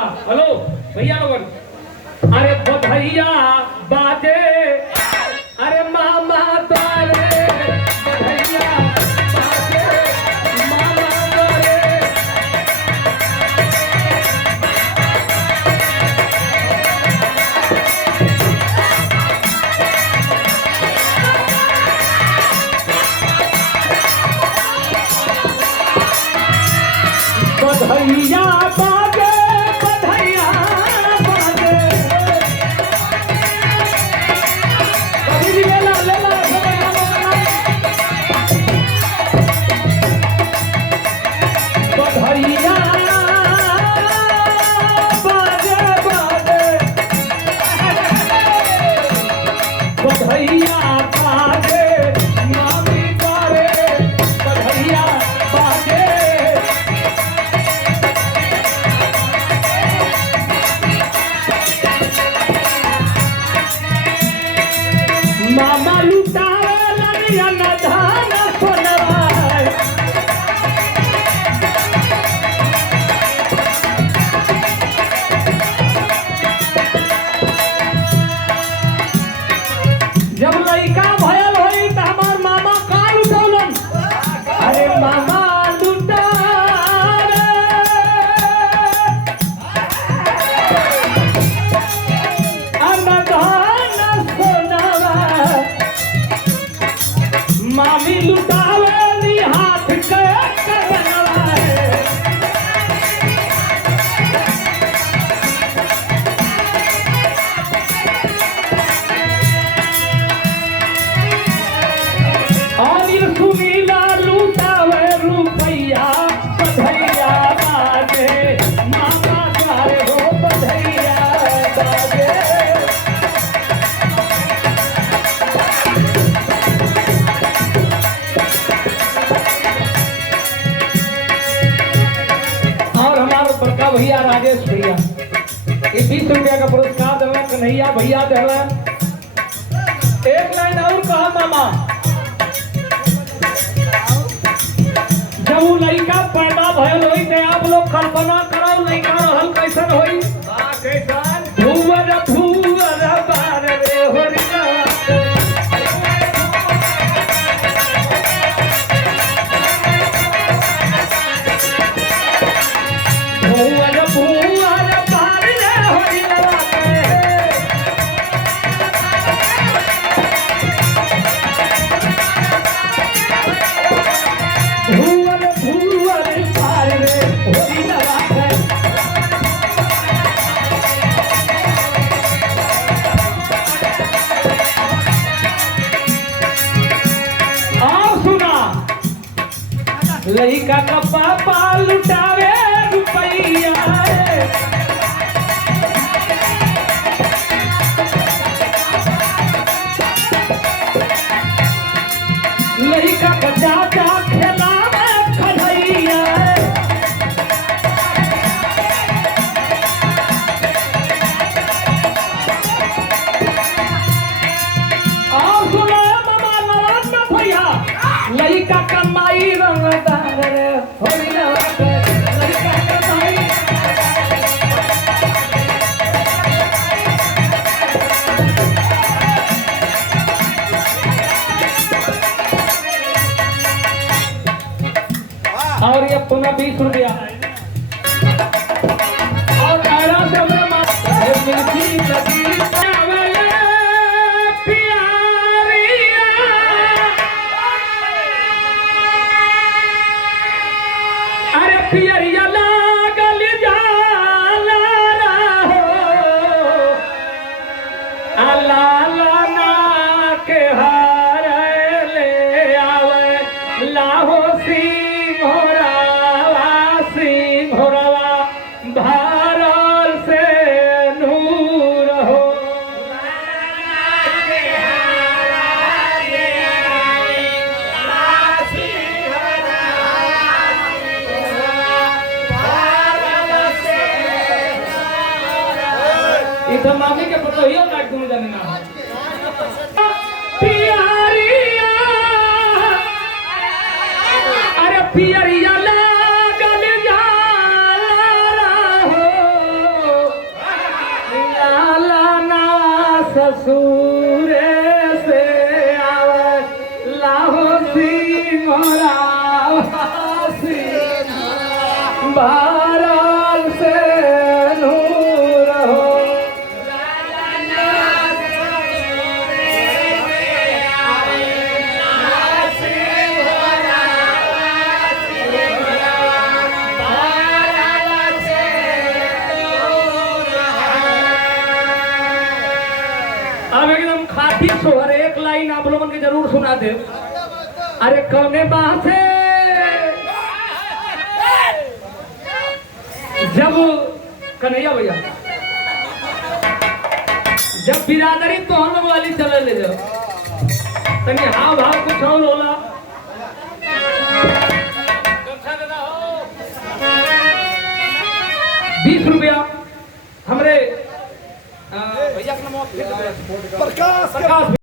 होला। हेलो भैया लोगन, अरे बधैया बाजे, अरे मामा द्वारे बधैया बाजे, मामा द्वारे। बधैया बाजे, बधैया बाजे। कभी भी ले ला बधैया बाजे बाजे, बधैया बाजे, मामी द्वारे बधैया बाजे। मामा लुटावे लगिया न धान सोनवाए, जब लइका भयल होई त हमार मामा का लुटौलन। अरे मामा लुटावे अनधान सोनवा, मामी लुटावे नी हाथ के करनवाए। अनिल सुनीला लुटावे रुपैया, बधैया बाजे, मामा द्वारे हो बधैया बाजे। और हमारे बड़का भैया राजेश भैया ये 20 रुपया का पुरस्कार देवे, कन्हैया भैया देवे। एक लाइन और कहा मामा, जब वो लड़का पैदा भयल होई ते आप लोग कल्पना करो लड़का रहल कैसन होई। भूवर भूवर बार रे होरिया, भूवर भूवर बार रे होरिया। भूवर भूवर बार रे होरिया। और सुना, लड़का का पापा लुटावे रुपैया, लड़का का चाचा खेलावे खलैया। और सुना मामा नवाब भैया, लड़का का माई रंगदार रे होरिया, लड़का का माई। और ये पुनः 20 रुपया और आरा से हमें मिर्ची लगी चावल प्यारिया। अरे पियरिया लागल जाला रहो, अलाला ना के हार ले आवे, लाहो सिंघोरावा सिंघोरावा भारल से नूर हो। इधर मामी के पता ही होगा तुम जानना। पियरिया, अरे पियरिया लागल जाला रहो, सूरे से आवे लाहो सिंहरा भारत से नूर हो अब एकदम खाटी सोहर एक लाइन आप लोगों के जरूर सुना दे। अरे कौने बात है जब कन्हैया भैया जब बिरादरी तो हम लोग वाली चले ले जाओ तनी हाव भाव कुछ और होला 20 रुपया हमरे भैया का नाम प्रकाश